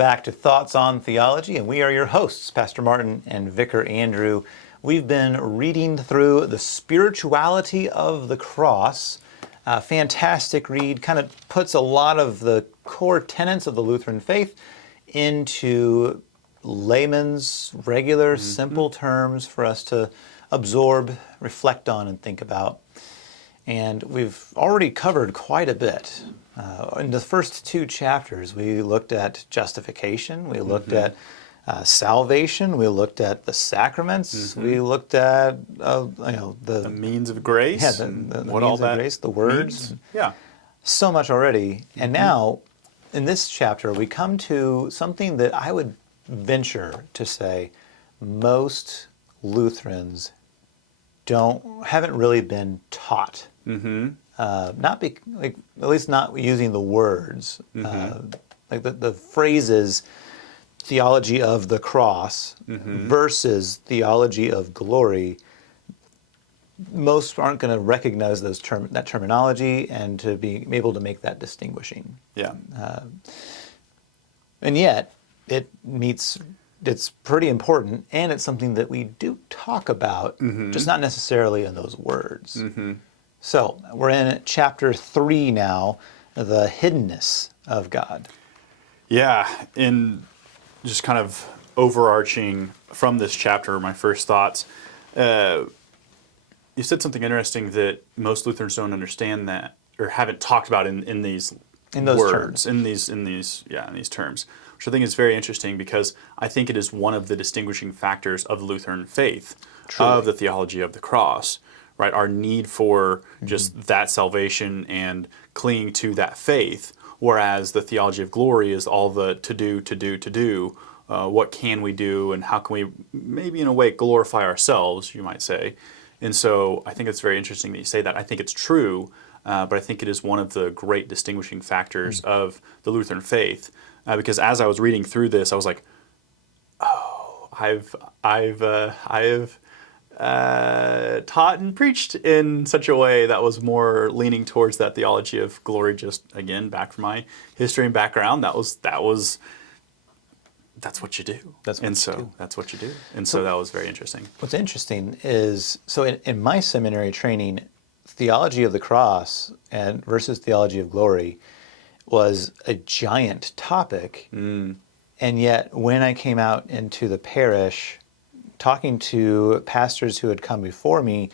back to Thoughts on Theology, and we are your hosts, Pastor Martin and Vicar Andrew. We've been reading through The Spirituality of the Cross. A fantastic read, kind of puts a lot of the core tenets of the Lutheran faith into layman's regular, simple terms for us to absorb, reflect on, and think about. And we've already covered quite a bit. In the first two chapters, we looked at justification, we looked at salvation, we looked at the sacraments, we looked at the means of grace, the what means all of that grace, the words, means. Yeah. So much already. And now, in this chapter, we come to something that I would venture to say most Lutherans haven't really been taught. At least not using the words. Like the phrases theology of the cross versus theology of glory. Most aren't going to recognize that terminology and to be able to make that distinguishing. Yeah. And yet, it's pretty important, and it's something that we do talk about, just not necessarily in those words. So, we're in chapter 3 now, the hiddenness of God. Yeah, and just kind of overarching from this chapter, my first thoughts, you said something interesting that most Lutherans don't understand that, or haven't talked about in these words, in these terms, which I think is very interesting because I think it is one of the distinguishing factors of the Lutheran faith, of the theology of the cross, right? Our need for just that salvation and clinging to that faith, whereas the theology of glory is all the to do, what can we do and how can we maybe in a way glorify ourselves, you might say. And so I think it's very interesting that you say that. I think it's true, but I think it is one of the great distinguishing factors of the Lutheran faith. Because as I was reading through this, I was like, oh, I have taught and preached in such a way that was more leaning towards that theology of glory. Just again, back from my history and background, that's what you do. That's what you do. And so that was very interesting. What's interesting is, so in my seminary training, theology of the cross and versus theology of glory was a giant topic. And yet when I came out into the parish, talking to pastors who had come before me,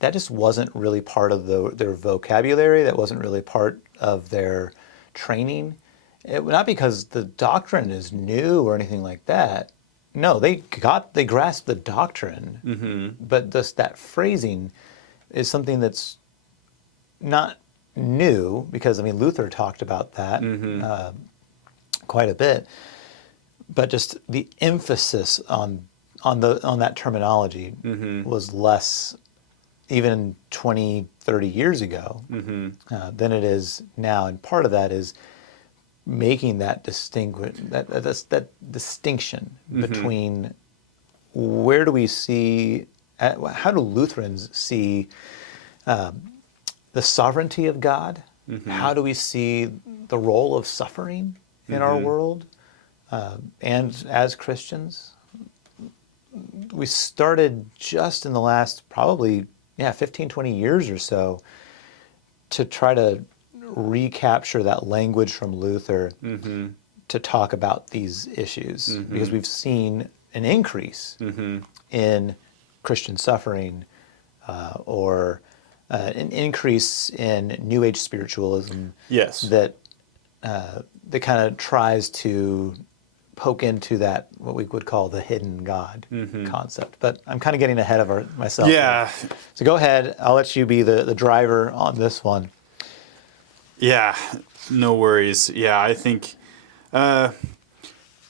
that just wasn't really part of their vocabulary. That wasn't really part of their training. Not because the doctrine is new or anything like that. No, they grasped the doctrine, but that phrasing is something that's not new, because Luther talked about that quite a bit, but just the emphasis on that terminology was less even 20, 30 years ago than it is now, and part of that is making that distinction between where do we see, how do Lutherans see the sovereignty of God? How do we see the role of suffering in our world? And as Christians, we started just in the last probably 15, 20 years or so to try to recapture that language from Luther to talk about these issues, because we've seen an increase in Christian suffering or an increase in New Age spiritualism that kind of tries to poke into that, what we would call the hidden God concept. But I'm kind of getting ahead of myself. Yeah. Here. So go ahead. I'll let you be the driver on this one. Yeah, no worries. Yeah, I think it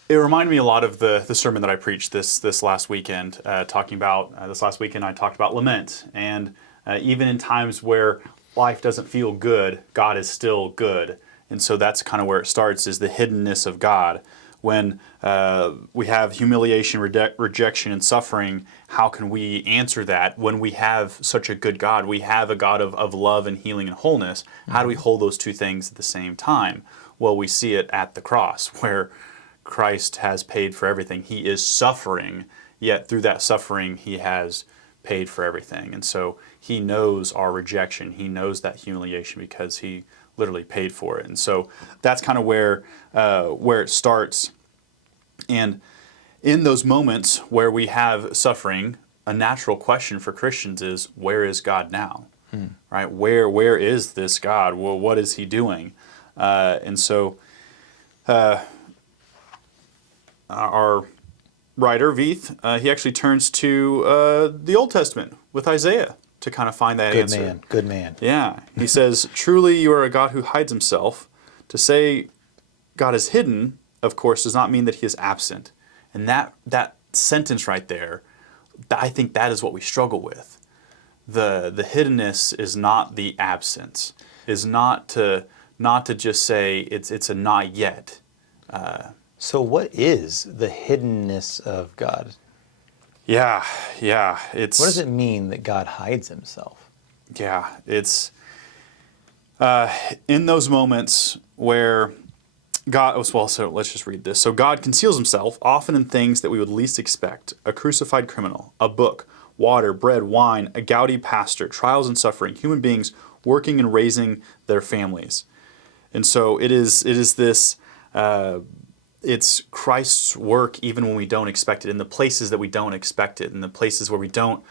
reminded me a lot of the sermon that I preached this last weekend, talking about this last weekend I talked about lament. And even in times where life doesn't feel good, God is still good. And so that's kind of where it starts, is the hiddenness of God. When we have humiliation, rejection, and suffering, how can we answer that when we have such a good God? We have a God of love and healing and wholeness. How do we hold those two things at the same time? Well, we see it at the cross, where Christ has paid for everything. He is suffering, yet through that suffering, he has paid for everything. And so he knows our rejection. He knows that humiliation because he literally paid for it. And so that's kind of where it starts. And in those moments where we have suffering, a natural question for Christians is, where is God now? Right? Where is this God? Well, what is he doing? And so our writer, Veith, he actually turns to the Old Testament with Isaiah to kind of find that answer. Good man. Yeah. He says, truly you are a God who hides himself. To say God is hidden, of course, does not mean that he is absent. And that sentence right there, I think that is what we struggle with. The hiddenness is not the absence, is not to just say it's a not yet. So what is the hiddenness of God? Yeah. What does it mean that God hides himself? Yeah, it's in those moments where God, so let's just read this. So God conceals himself, often in things that we would least expect: a crucified criminal, a book, water, bread, wine, a gouty pastor, trials and suffering, human beings working and raising their families. And so it is this, it's Christ's work even when we don't expect it, in the places that we don't expect it, in the places where we don't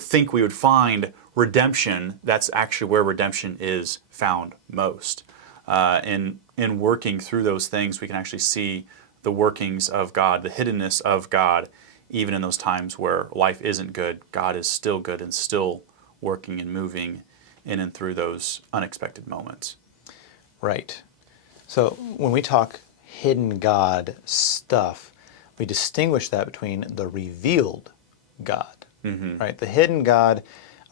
think we would find redemption. That's actually where redemption is found most. In working through those things, we can actually see the workings of God, the hiddenness of God, even in those times where life isn't good. God is still good and still working and moving in and through those unexpected moments. Right. So when we talk hidden God stuff, we distinguish that between the revealed God. Right? The hidden God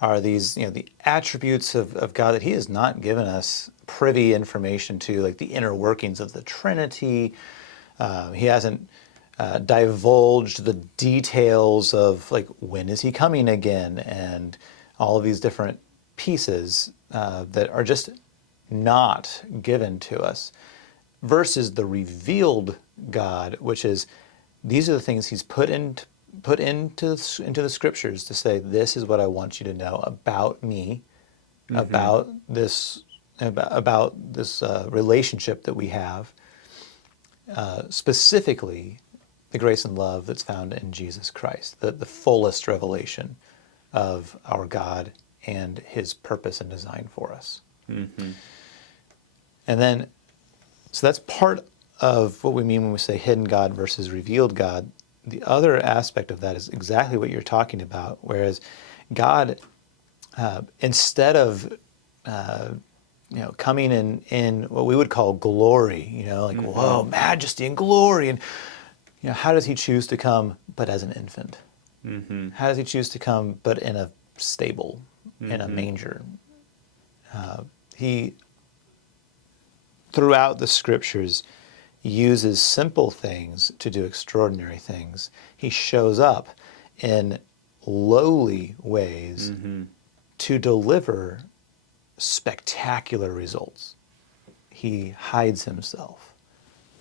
are these, the attributes of God that he has not given us privy information to, like the inner workings of the Trinity. He hasn't divulged the details of, like, when is he coming again, and all of these different pieces that are just not given to us, versus the revealed God, which is, these are the things he's put into the scriptures to say, this is what I want you to know about me, about this relationship that we have, specifically the grace and love that's found in Jesus Christ, the fullest revelation of our God and his purpose and design for us. And then, so that's part of what we mean when we say hidden God versus revealed God. The other aspect of that is exactly what you're talking about, whereas God, instead of coming in what we would call glory, like, whoa, majesty and glory, and how does he choose to come but as an infant? How does he choose to come but in a stable, in a manger? He, throughout the scriptures, uses simple things to do extraordinary things. He shows up in lowly ways to deliver spectacular results. He hides himself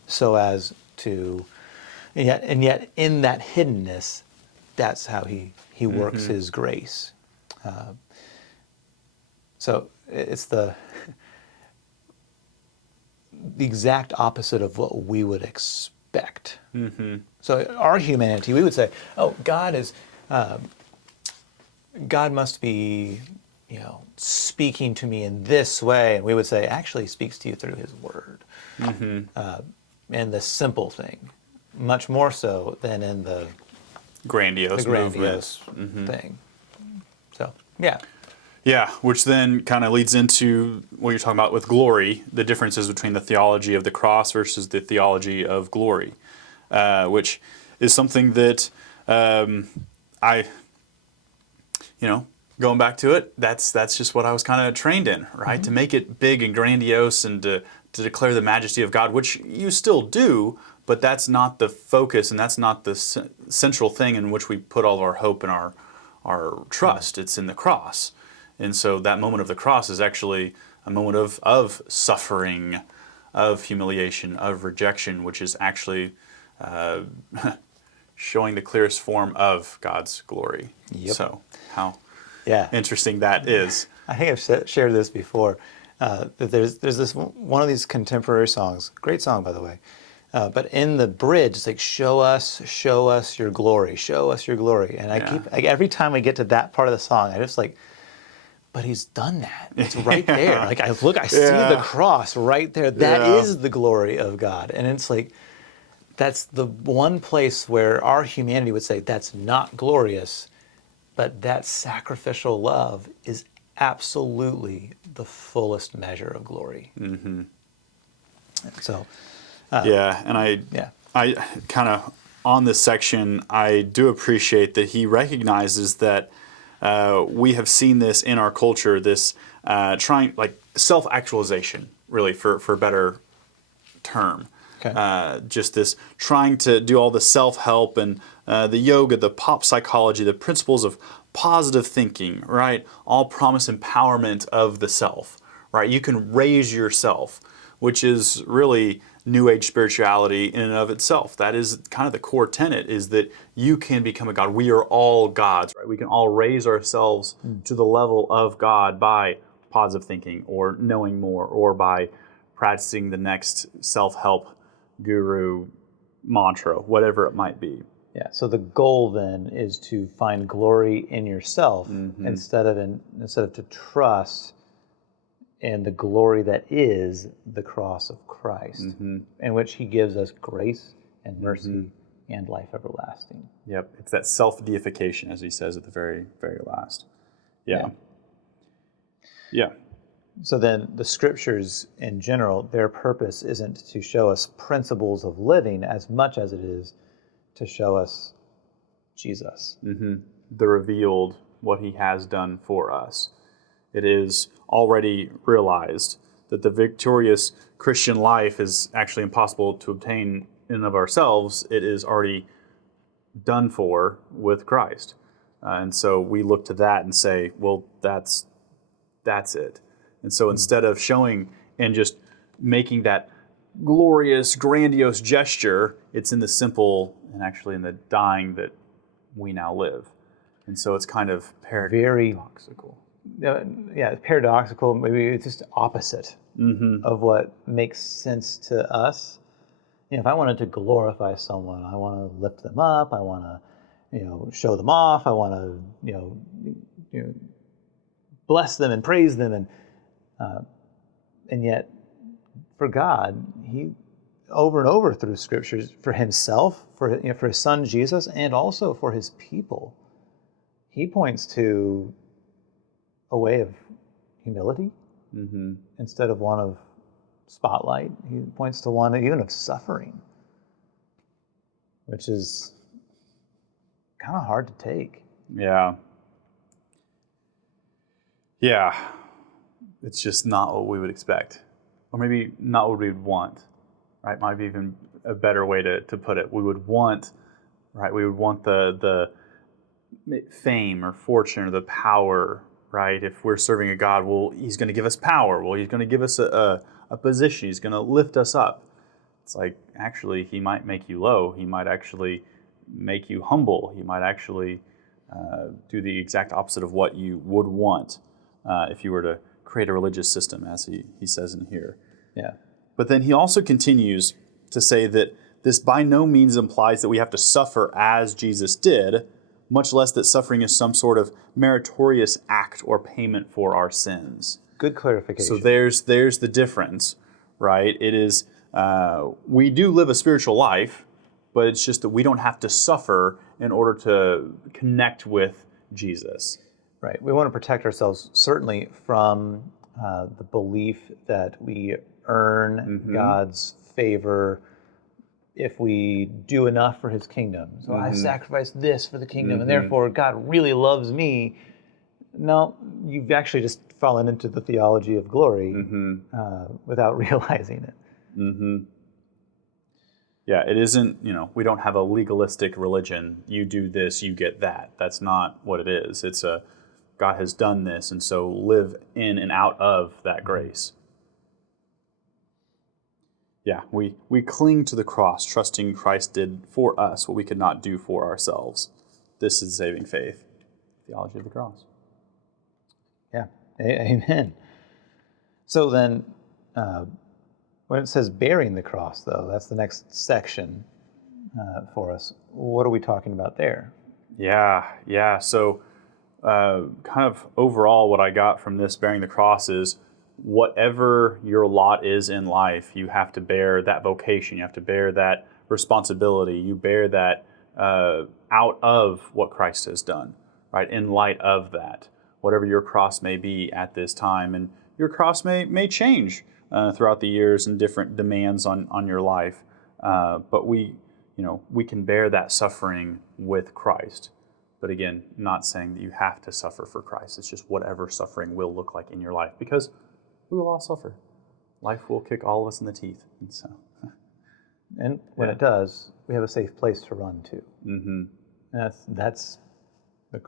so as to, and yet in that hiddenness, that's how he works his grace. So it's the exact opposite of what we would expect. So our humanity, we would say, oh, God must be, speaking to me in this way. And we would say, actually, he speaks to you through his word. And the simple thing, much more so than in the grandiose thing. So, yeah. Yeah, which then kind of leads into what you're talking about with glory, the differences between the theology of the cross versus the theology of glory, which is something that going back to it, that's just what I was kind of trained in, right? To make it big and grandiose and to declare the majesty of God, which you still do, but that's not the focus and that's not the central thing in which we put all of our hope and our trust. It's in the cross. And so that moment of the cross is actually a moment of suffering, of humiliation, of rejection, which is actually showing the clearest form of God's glory. Yep. So how Yeah. interesting that is. I think I've shared this before. That there's this one of these contemporary songs, great song by the way, but in the bridge it's like show us your glory, show us your glory, and I keep every time we get to that part of the song, I just like, but he's done that. It's right there. Like I see the cross right there. That is the glory of God, and it's like that's the one place where our humanity would say that's not glorious, but that sacrificial love is absolutely the fullest measure of glory. Mm-hmm. So, and I kind of on this section, I do appreciate that he recognizes that we have seen this in our culture, this trying like self-actualization, really, for a better term. Okay. Just this trying to do all the self-help and the yoga, the pop psychology, the principles of positive thinking, right? All promise empowerment of the self, right? You can raise yourself, which is really New Age spirituality in and of itself. That is kind of the core tenet, is that you can become a God. We are all gods, right? We can all raise ourselves to the level of God by positive thinking or knowing more or by practicing the next self-help guru mantra, whatever it might be. Yeah. So the goal then is to find glory in yourself instead of to trust in the glory that is the cross of Christ, in which He gives us grace and mercy and life everlasting. Yep. It's that self-deification, as he says at the very, very last. Yeah. So then the scriptures in general, their purpose isn't to show us principles of living as much as it is to show us Jesus. The revealed, what He has done for us. It is already realized that the victorious Christian life is actually impossible to obtain in and of ourselves. It is already done for with Christ. And so we look to that and say, well, that's it. And so instead of showing and just making that glorious, grandiose gesture, it's in the simple and actually in the dying that we now live. And so it's kind of paradoxical. It's paradoxical. Maybe it's just opposite of what makes sense to us. You know, if I wanted to glorify someone, I want to lift them up. I want to, show them off. I want to, bless them and praise them, and yet, for God, He over and over through scriptures, for Himself, for His Son Jesus, and also for His people, He points to a way of humility instead of one of spotlight. He points to one even of suffering, which is kind of hard to take. Yeah. It's just not what we would expect, or maybe not what we would want, right? Might be even a better way to put it. We would want, right? We would want the fame or fortune or the power, right? If we're serving a God, well, He's going to give us power. Well, He's going to give us a position. He's going to lift us up. It's like, actually, He might make you low. He might actually make you humble. He might actually do the exact opposite of what you would want if you were to create a religious system, as he says in here. Yeah. But then he also continues to say that this by no means implies that we have to suffer as Jesus did, much less that suffering is some sort of meritorious act or payment for our sins. Good clarification. So there's the difference, right? It is, we do live a spiritual life, but it's just that we don't have to suffer in order to connect with Jesus. Right. We want to protect ourselves certainly from the belief that we earn God's favor if we do enough for His kingdom. So I sacrificed this for the kingdom, and therefore God really loves me. No, you've actually just fallen into the theology of glory without realizing it. Yeah, it isn't, we don't have a legalistic religion. You do this, you get that. That's not what it is. It's God has done this, and so live in and out of that grace. Yeah, we cling to the cross, trusting Christ did for us what we could not do for ourselves. This is saving faith. Theology of the cross. Yeah, amen. So then, when it says bearing the cross, though, that's the next section for us. What are we talking about there? Yeah. So, kind of overall, what I got from this bearing the cross is whatever your lot is in life, you have to bear that vocation. You have to bear that responsibility. You bear that out of what Christ has done, right? In light of that, whatever your cross may be at this time, and your cross may change throughout the years and different demands on your life. But we can bear that suffering with Christ. But again, not saying that you have to suffer for Christ. It's just whatever suffering will look like in your life, because we will all suffer. Life will kick all of us in the teeth. And when it does, we have a safe place to run to. Mm-hmm. That's the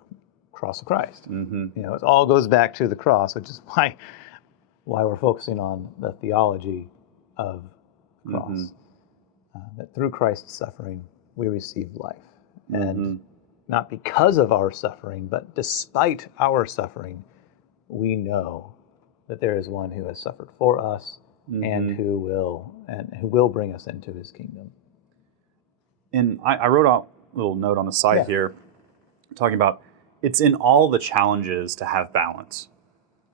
cross of Christ. Mm-hmm. It all goes back to the cross, which is why we're focusing on the theology of the cross. Mm-hmm. That through Christ's suffering, we receive life. And not because of our suffering, but despite our suffering, we know that there is one who has suffered for us and who will bring us into his kingdom. And I wrote out a little note on the side here talking about it's in all the challenges to have balance,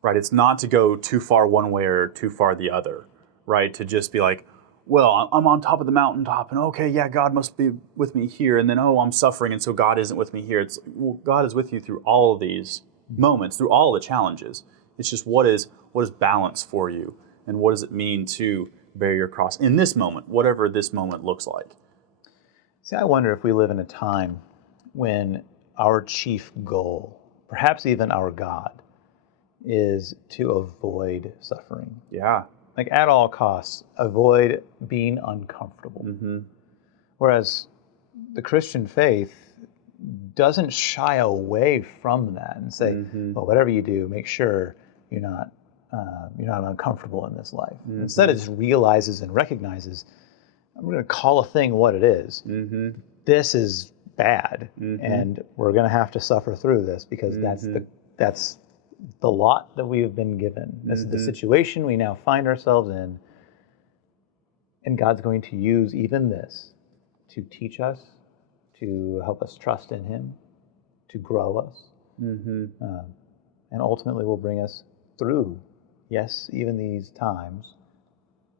right? It's not to go too far one way or too far the other, right? To just be like, well, I'm on top of the mountaintop, and okay, yeah, God must be with me here, and then, oh, I'm suffering, and so God isn't with me here. It's, well, God is with you through all of these moments, through all the challenges. It's just what is balance for you, and what does it mean to bear your cross in this moment, whatever this moment looks like. See, I wonder if we live in a time when our chief goal, perhaps even our God, is to avoid suffering. Yeah. Like at all costs, avoid being uncomfortable. Mm-hmm. Whereas the Christian faith doesn't shy away from that and say, well, whatever you do, make sure you're not uncomfortable in this life. Instead, it just realizes and recognizes, I'm going to call a thing what it is. This is bad, and we're going to have to suffer through this because that's the lot that we've been given. This is the situation we now find ourselves in, and God's going to use even this to teach us, to help us trust in him, to grow us, and ultimately will bring us through, yes, even these times,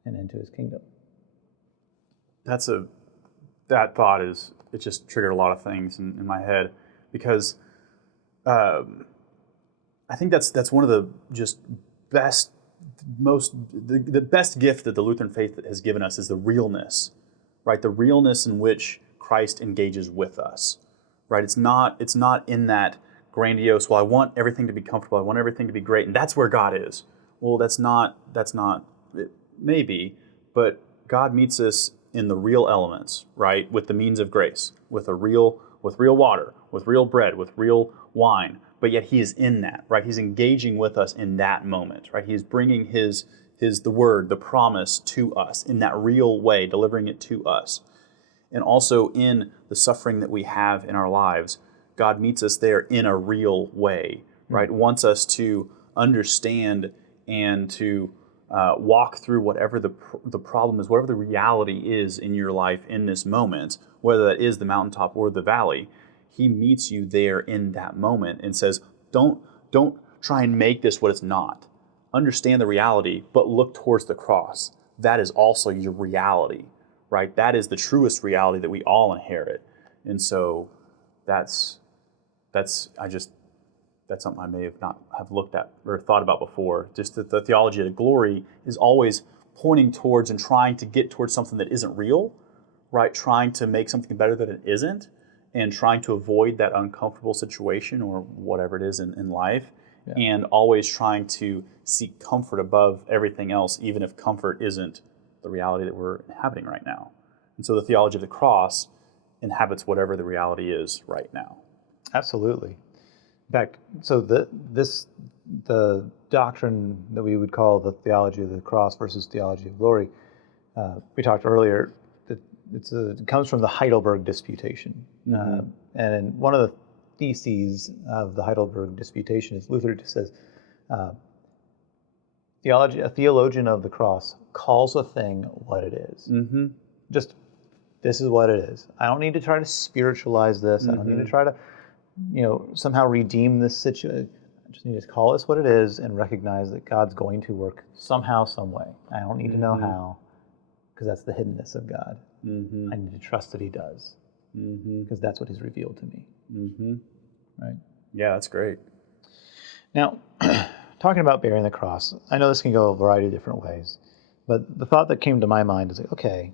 and into his kingdom. That thought it just triggered a lot of things in my head, because I think that's one of the just best, the best gift that the Lutheran faith has given us is the realness, right? The realness in which Christ engages with us, right? It's not in that grandiose, well, I want everything to be comfortable, I want everything to be great, and that's where God is. Well, that's not it may be, but God meets us in the real elements, right? With the means of grace, with real water, with real bread, with real wine. But yet he is in that, right? He's engaging with us in that moment, right? He's bringing the word, the promise to us in that real way, delivering it to us. And also in the suffering that we have in our lives, God meets us there in a real way, right? Wants us to understand and to walk through whatever the problem is, whatever the reality is in your life in this moment, whether that is the mountaintop or the valley. He meets you there in that moment and says, don't try and make this what it's not. Understand the reality, but look towards the cross. That is also your reality, right? That is the truest reality that we all inherit. And so that's something I may not have looked at or thought about before. Just that the theology of the glory is always pointing towards and trying to get towards something that isn't real, right? Trying to make something better than it isn't, and trying to avoid that uncomfortable situation or whatever it is in life, and always trying to seek comfort above everything else, even if comfort isn't the reality that we're inhabiting right now. And so the theology of the cross inhabits whatever the reality is right now. Absolutely. In fact, so the doctrine that we would call the theology of the cross versus theology of glory we talked earlier that it comes from the Heidelberg Disputation. And in one of the theses of the Heidelberg Disputation is Luther just says, a theologian of the cross calls a thing what it is. Just, this is what it is. I don't need to try to spiritualize this. I don't need to try to, somehow redeem this situation. I just need to call this what it is and recognize that God's going to work somehow, some way. I don't need to know how, because that's the hiddenness of God. I need to trust that he does, because that's what he's revealed to me. Right? Yeah, that's great. Now, talking about bearing the cross, I know this can go a variety of different ways, but the thought that came to my mind is like, okay,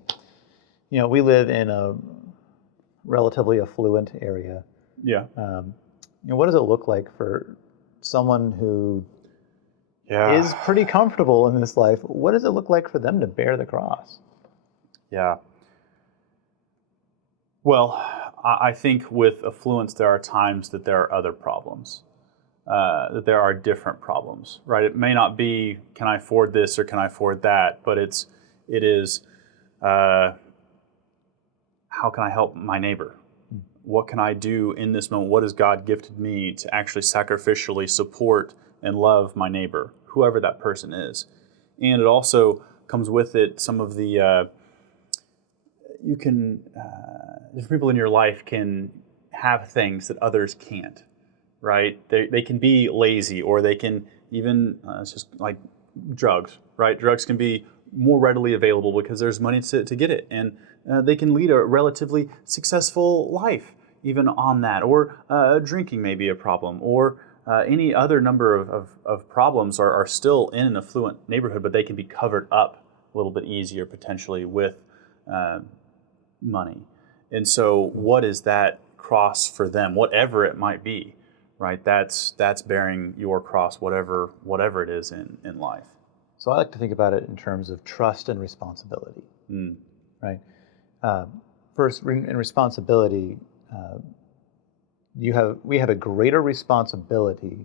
we live in a relatively affluent area. Yeah. What does it look like for someone who is pretty comfortable in this life? What does it look like for them to bear the cross? Yeah. Well, I think with affluence, there are times that there are other problems, that there are different problems, right? It may not be, can I afford this or can I afford that? But it is, how can I help my neighbor? What can I do in this moment? What has God gifted me to actually sacrificially support and love my neighbor, whoever that person is? And it also comes with it some of the, different people in your life can have things that others can't, right? They can be lazy, or they can even, it's just like drugs, right? Drugs can be more readily available because there's money to get it. And they can lead a relatively successful life even on that. Or drinking may be a problem, or any other number of problems are still in an affluent neighborhood, but they can be covered up a little bit easier potentially with money. And so what is that cross for them, whatever it might be, right? That's bearing your cross, whatever it is in life. So I like to think about it in terms of trust and responsibility, right? First, in responsibility, we have a greater responsibility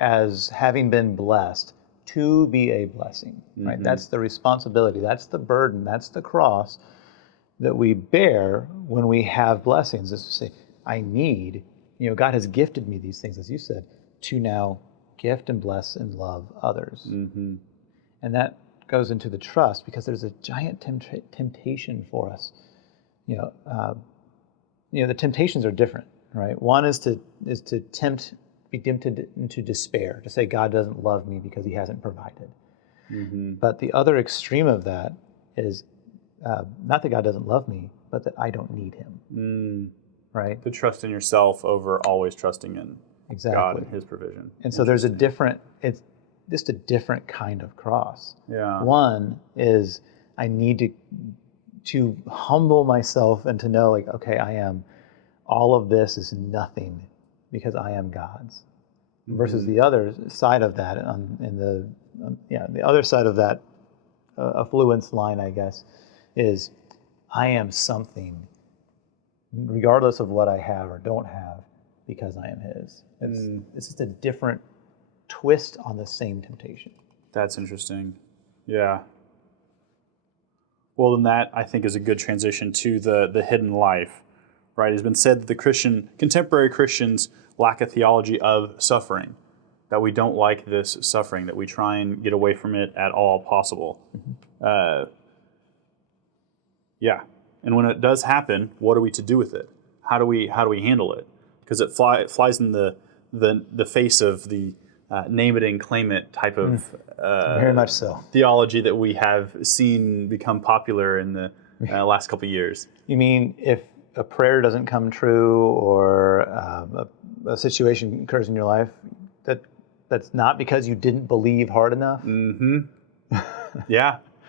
as having been blessed to be a blessing, right? That's the responsibility, that's the burden, that's the cross that we bear when we have blessings. Is to say, I need, God has gifted me these things, as you said, to now gift and bless and love others. And that goes into the trust, because there's a giant temptation for us. The temptations are different, right? One is to be tempted into despair, to say God doesn't love me because he hasn't provided. But the other extreme of that is not that God doesn't love me, but that I don't need him. Right? To trust in yourself over always trusting in God and his provision. And so there's it's just a different kind of cross. Yeah. One is I need to humble myself and to know, like, okay, all of this is nothing because I am God's. Versus the other side of that, the other side of that affluence line, I guess, is I am something regardless of what I have or don't have because I am his. It's just a different twist on the same temptation. That's interesting. Yeah. Well, then that, I think, is a good transition to the hidden life, right? It's been said that contemporary Christians lack a theology of suffering, that we don't like this suffering, that we try and get away from it at all possible. Yeah. And when it does happen, what are we to do with it? How do we handle it? Because it flies in the face of the name it and claim it type of very much so theology that we have seen become popular in the last couple of years. You mean if a prayer doesn't come true, or a situation occurs in your life that's not because you didn't believe hard enough?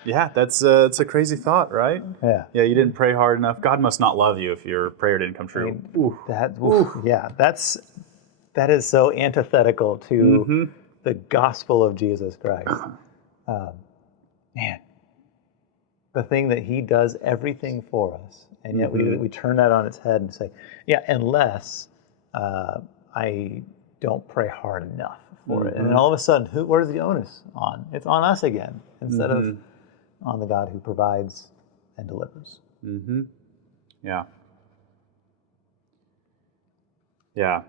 Yeah, that's it's a crazy thought, right? Yeah, you didn't pray hard enough. God must not love you if your prayer didn't come true. That is so antithetical to the gospel of Jesus Christ. Man, the thing that he does everything for us, and yet we turn that on its head and say, unless I don't pray hard enough for it. And then all of a sudden, where's the onus on? It's on us again, instead of on the God who provides and delivers. Mm-hmm. Yeah. Yeah.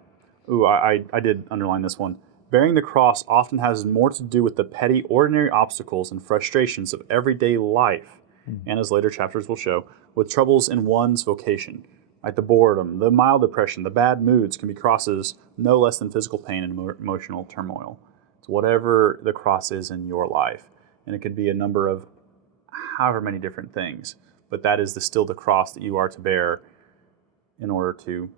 Ooh, I did underline this one. Bearing the cross often has more to do with the petty, ordinary obstacles and frustrations of everyday life, and as later chapters will show, with troubles in one's vocation. Like the boredom, the mild depression, the bad moods can be crosses no less than physical pain and emotional turmoil. It's whatever the cross is in your life. And it could be a number of however many different things. But that is still the cross that you are to bear in order to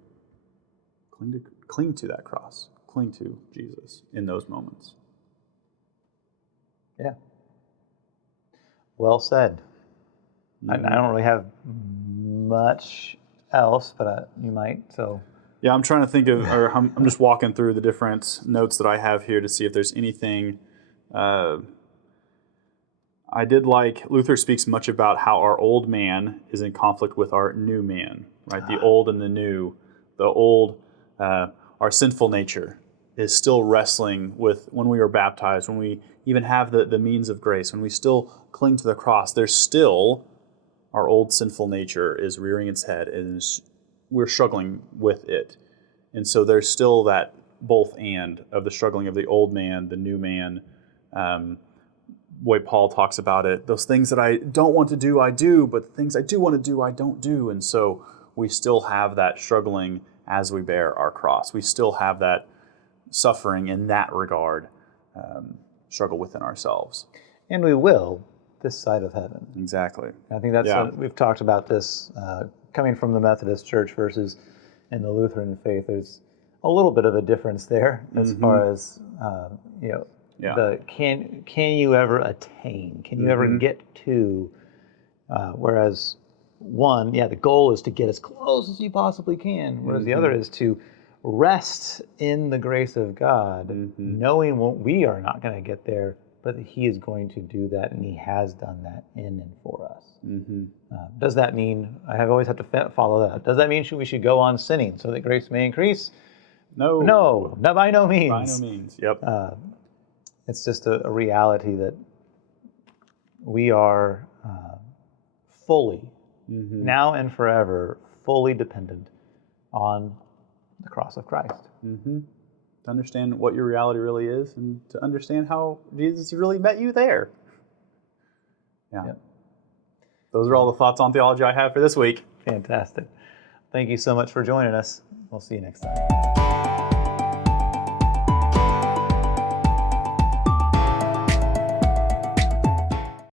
cling to that cross, cling to Jesus in those moments. Yeah. Well said. Mm-hmm. I don't really have much else, but you might. So. Yeah, I'm trying to think of, or I'm just walking through the different notes that I have here to see if there's anything. I did like Luther speaks much about how our old man is in conflict with our new man, right? The old and the new. The old, our sinful nature is still wrestling with when we are baptized, when we even have the means of grace, when we still cling to the cross, there's still our old sinful nature is rearing its head and we're struggling with it. And so there's still that both and of the struggling of the old man, the new man, way Paul talks about it. Those things that I don't want to do, I do, but the things I do want to do, I don't do. And so we still have that struggling as we bear our cross. We still have that suffering in that regard, struggle within ourselves. And we will this side of heaven. Exactly. I think that's we've talked about this coming from the Methodist Church versus in the Lutheran faith. There's a little bit of a difference there as far as the can you ever attain? Can you ever get to? Whereas one, the goal is to get as close as you possibly can. Whereas the other is to rest in the grace of God, knowing we are not going to get there, but that He is going to do that, and He has done that in and for us. Does that mean, I have always had to follow that, does that mean we should go on sinning so that grace may increase? No, by no means. By no means, yep. It's just a reality that we are fully, now and forever, fully dependent on the cross of Christ. To understand what your reality really is and to understand how Jesus really met you there. Yeah. Yep. Those are all the thoughts on theology I have for this week. Fantastic. Thank you so much for joining us. We'll see you next time.